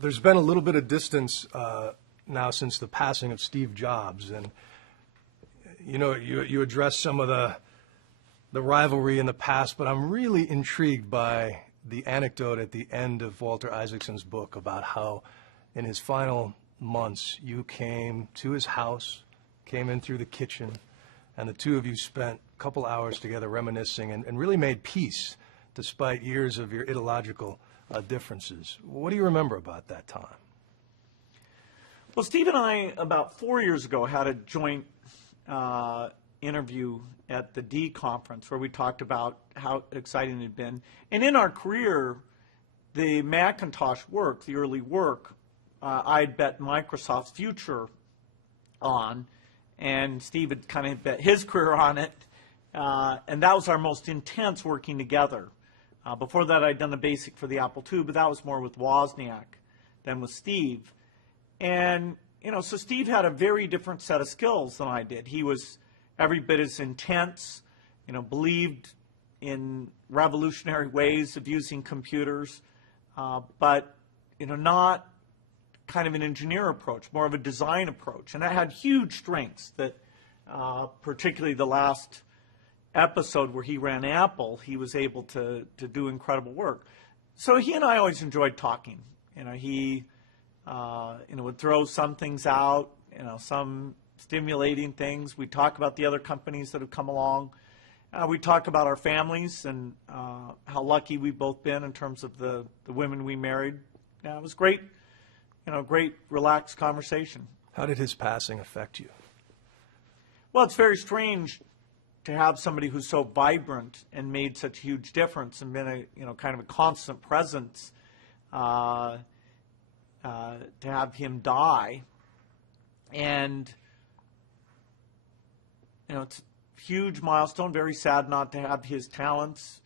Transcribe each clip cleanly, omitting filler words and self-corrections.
There's been a little bit of distance now since the passing of Steve Jobs, and you addressed some of the rivalry in the past, but I'm really intrigued by the anecdote at the end of Walter Isaacson's book about how in his final months you came to his house, came in through the kitchen, and the two of you spent a couple hours together reminiscing and really made peace despite years of your ideological differences. What do you remember about that time? Well, Steve and I, about 4 years ago, had a joint interview at the D conference where we talked about how exciting it had been. And in our career, the Macintosh work, the early work, I'd bet Microsoft's future on, and Steve had kind of bet his career on it. And that was our most intense working together. Before that, I'd done the basic for the Apple II, but that was more with Wozniak than with Steve. And, so Steve had a very different set of skills than I did. He was every bit as intense, believed in revolutionary ways of using computers, but, not kind of an engineer approach, more of a design approach. And that had huge strengths that, particularly the last episode where he ran Apple, he was able to do incredible work. So he and I always enjoyed talking. He would throw some things out, some stimulating things. We talk about the other companies that have come along. We talk about our families and how lucky we've both been in terms of the women we married. Yeah, it was great, great relaxed conversation. How did his passing affect you? Well, it's very strange to have somebody who's so vibrant and made such a huge difference and been a kind of a constant presence, to have him die. And it's a huge milestone. Very sad not to have his talents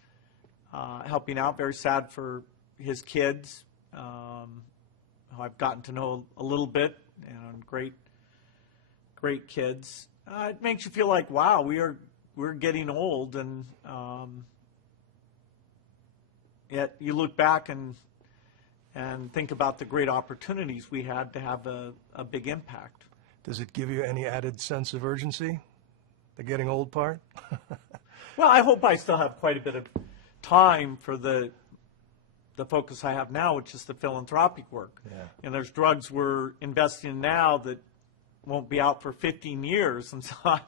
helping out. Very sad for his kids, who I've gotten to know a little bit, and great kids. It makes you feel like, wow, we're getting old, and yet you look back and think about the great opportunities we had to have a big impact. Does it give you any added sense of urgency, the getting old part? Well, I hope I still have quite a bit of time for the focus I have now, which is the philanthropic work. Yeah. And there's drugs we're investing in now that won't be out for 15 years, and so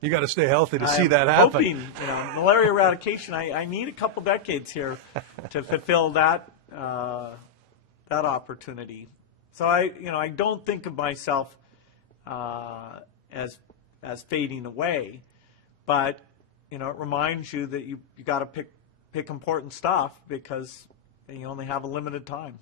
you got to stay healthy to see that happen. Hoping, malaria eradication. I need a couple decades here to fulfill that opportunity. So I don't think of myself as fading away, but it reminds you that you got to pick important stuff because you only have a limited time.